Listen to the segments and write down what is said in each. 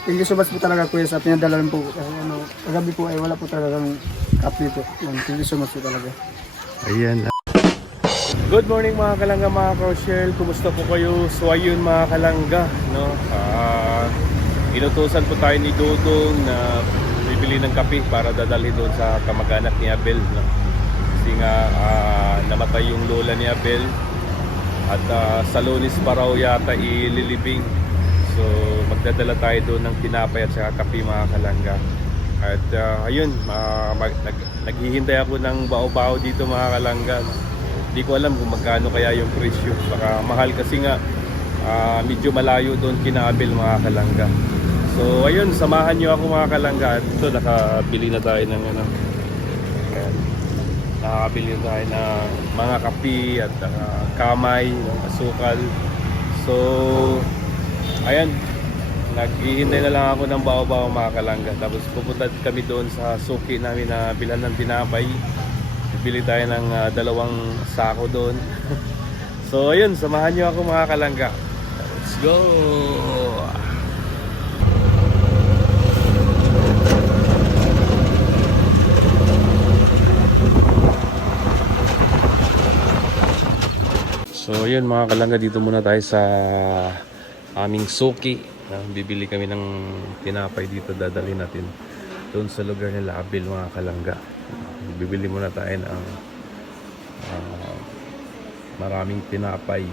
Thank you so much po talaga kuya sa pinadala po. Kagabi po ay wala po talaga ng kape po. Thank you so much po talaga. Ayan. Good morning mga kalangga, mga ka-shell. Kumusta po kayo? So ayun mga kalangga, no? Inutusan po tayo ni Dodong na bibili ng kape para dadalhin doon sa kamag-anak ni Abel, no? Kasi nga namatay yung lola ni Abel at sa Lunes pa raw yata ililibing. So magdadala tayo doon ng tinapay at saka kape mga kalangga. At ayun, naghihintay ako ng bao-bao dito mga kalangga, no? Hindi ko alam kung magkano kaya yung presyo. Baka mahal kasi nga medyo malayo doon kina Abel mga kalangga. So ayun, samahan nyo ako mga kalangga. At ito nakabili na tayo ng ayan, nakabili na tayo ng mga kape at kamay, asukal. So ayan, naghihintay na lang ako ng bao-bao mga kalangga. Tapos pupunta kami doon sa suki namin na bilan ng tinapay. Bili tayo ng 2 sako doon. So ayun, samahan nyo ako mga kalangga. Let's go! So ayun mga kalangga, dito muna tayo sa aming suki. Bibili kami ng tinapay dito, dadalhin natin doon sa lugar nila Abel mga kalangga. Bibili muna tayo ng maraming tinapay.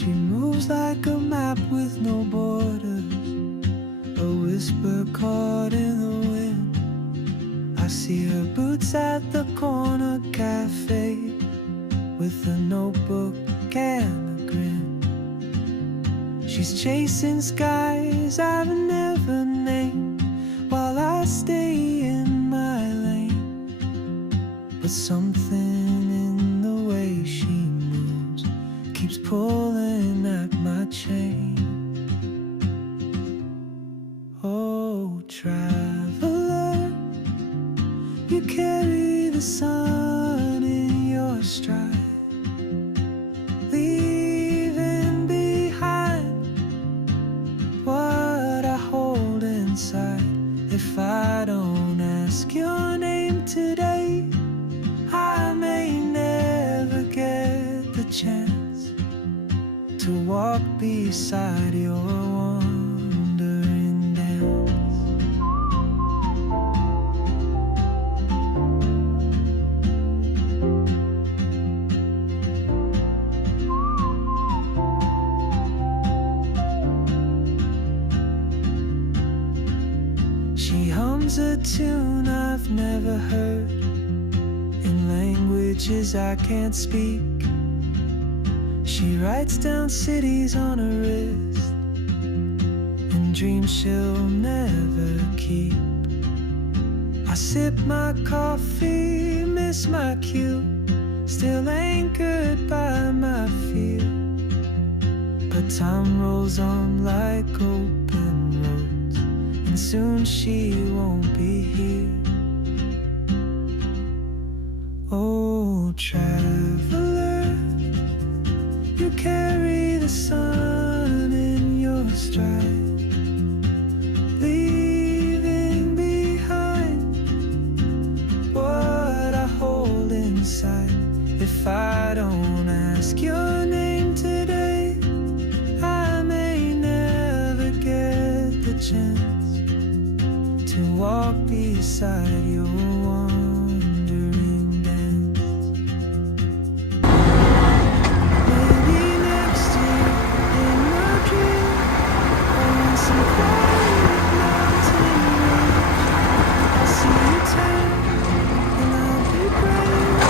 She moves like a map with no borders, a whisper caught in the wind. I see her boots at the corner cafe with a notebook and a grin. She's chasing skies I've never named while I stay in my lane. But something in the way she moves keeps pulling at my chain. Oh, traveler, you carry the sun in your stride, leaving behind what I hold inside. If I I don't ask your name today, I may never get the chance to walk beside your wandering dance. She hums a tune I've never heard in languages I can't speak. She writes down cities on her wrist and dreams she'll never keep. I sip my coffee, miss my cue, still anchored by my fear. But time rolls on like open roads, and soon she won't be here. Oh, traveler, you carry the sun in your stride, leaving behind what I hold inside. If I don't ask your name today, I may never get the chance to walk beside your wandering dance. Maybe next year in Madrid, on some quiet mountain ridge, I'll see you turn and I'll be brave.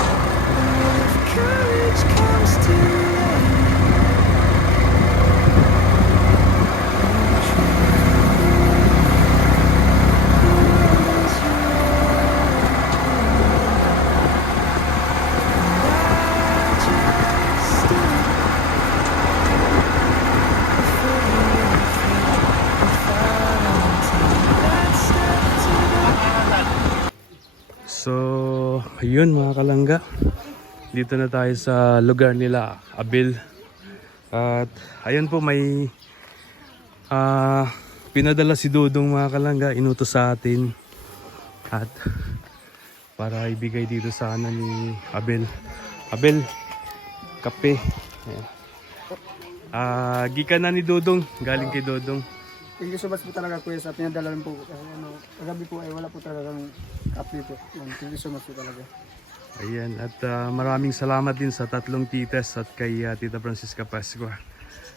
But if courage comes too late, So, yun mga kalangga. Dito na tayo sa lugar nila, Abel. At ayun po, may pinadala si Dodong mga kalangga, inutos sa atin. At para ibigay dito sa ano ni Abel. Abel, kape. Ayan. Gikan na ni Dodong, galing kay Dodong. Thank you so much po talaga kuya sa pinadala po. Kagabi po ay wala po talaga ng kape po. Thank you so much po talaga. Ayan, at maraming salamat din sa tatlong titas at kay Tita Francisca Pascua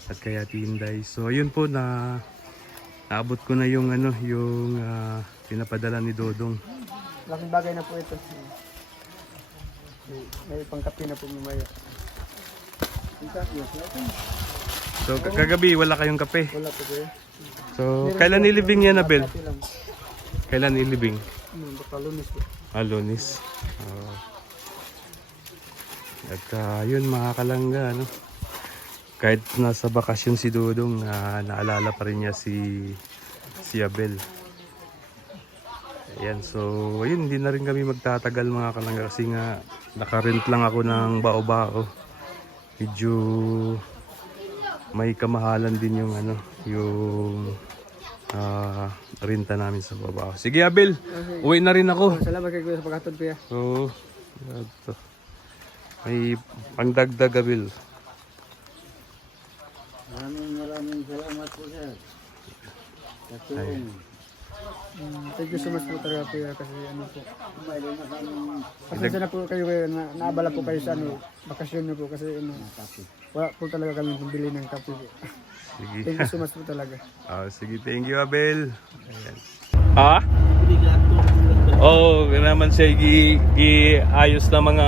at kay Ate Inday. So ayun po, naabot ko na yung yung pinapadala ni Dodong. Laking bagay na po ito. May pangkape na po mamaya. So kagabi wala kayong kape. Wala po kuya. So kailan nilibing yan, Abel? Kape lang. Kailan nilibing? Baka Lunes po. Lunes. At yun mga kalangga, kahit nasa bakasyon si Dodong, naalala pa rin niya si Abel. Ayan, so ayun, hindi na rin kami magtatagal mga kalangga kasi nga nakarent lang ako ng bao-bao. Medyo may kamahalan din yung yung renta namin sa baba. Sige Abel, uwi na rin ako. Salamat kay kuya sa paghatod kuya. So, ito. May pangdagdag Abel. Maraming salamat po sir. Thank you so much po talaga kuya kasi po. Mayroon na kami Pasensya na po kayo kuya na naabala po kayo sa bakasyon niyo po kasi wala po talaga kami pambili ng kape po. Sige. Thank you so much po talaga. Sige, thank you Abel. Ayan. Oo, naman siya ayos na mga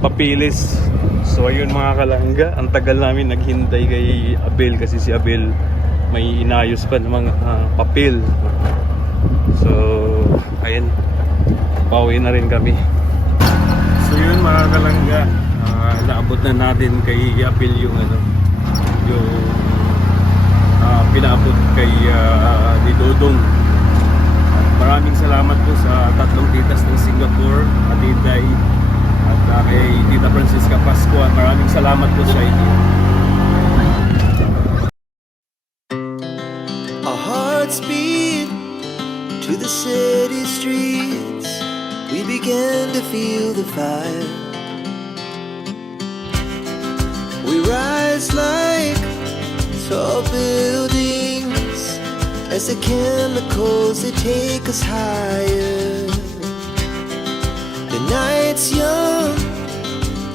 papilis. So ayun mga kalangga, ang tagal namin naghintay kay Abel kasi si Abel may inayos pa ng mga papel. So ayun, pauwi na rin kami. So yun mga kalangga, naabot na natin kay Abel yung yung pinaabot kay ni Dodong. Maraming salamat po sa tatlong titas ng Singapore, Ate Inday at kay Tita Francisca Pascua. Maraming salamat po sa inyo. Our hearts beat to the the city streets, we began to feel the fire. We rise like tall buildings as the chemicals they take us higher. The night's young,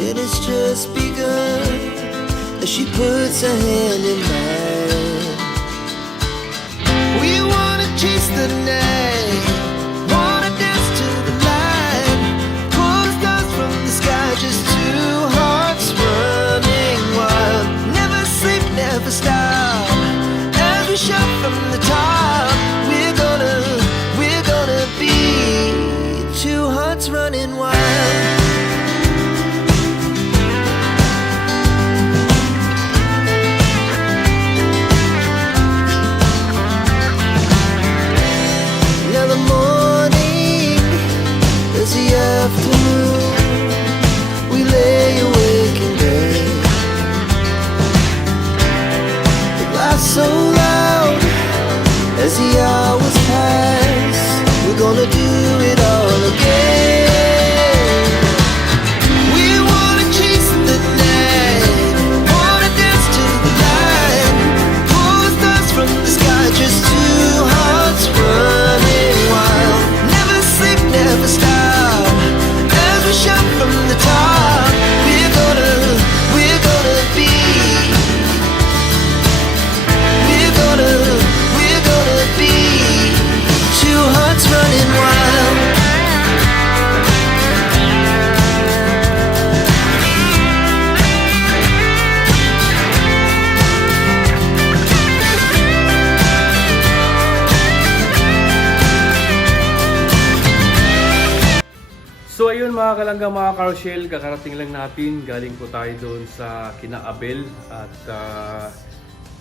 it has just begun as she puts her hand in mine. We wanna chase the night, wanna dance to the light, pull the stars from the sky, just two hearts running wild. Never sleep, never stop, as we shout from the top. We're gonna be two hearts running wild. Now the morning is the afternoon. We lay awake in bed. The laughs so loud as the hours pass. We're gonna do it all again. We wanna chase the night, wanna dance to the light, pull the stars from the sky, just two hearts running wild. Never sleep, never stop, as we shout from the top. We're gonna be, we're gonna be two hearts running wild. So ayun mga kalangga, mga Carousel, kakarating lang natin. Galing po tayo doon sa kina Abel at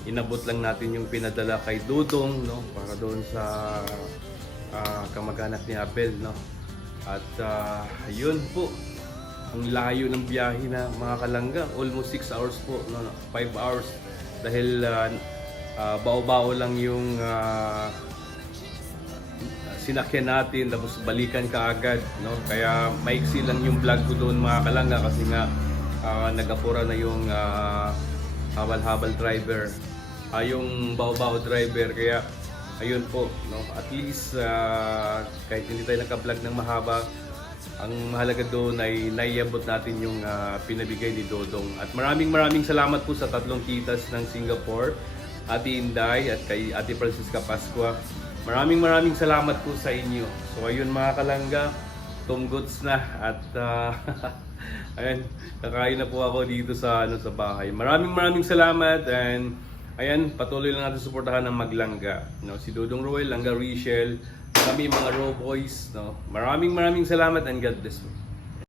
inabot lang natin yung pinadala kay Dudong, no, para doon sa kamag-anak ni Abel, no. At ayun po, ang layo ng biyahe na mga kalangga, almost 6 hours po, no, 5 hours dahil bao-bao lang yung sinakyan natin, tapos balikan kaagad, no? Kaya maiksi lang yung vlog ko doon mga kalangga kasi nga nag-apura na yung habal-habal driver, yung bao-bao driver. Kaya ayun po, no? At least kahit hindi tayo naka-vlog ng mahaba, ang mahalaga doon ay naiabot natin yung pinabigay ni Dodong. At maraming salamat po sa tatlong titas ng Singapore, Ate Inday at kay Ate Francisca Pascua. Maraming salamat po sa inyo. So ayun mga kalangga, tumgots na at ayun, kakain na po ako dito sa sa bahay. Maraming salamat, and ayan, patuloy lang natin suportahan ng Maglangga, no, si Dodong Roel, Langga Richel, kami mga Raw Boys, no. Maraming salamat and God bless po.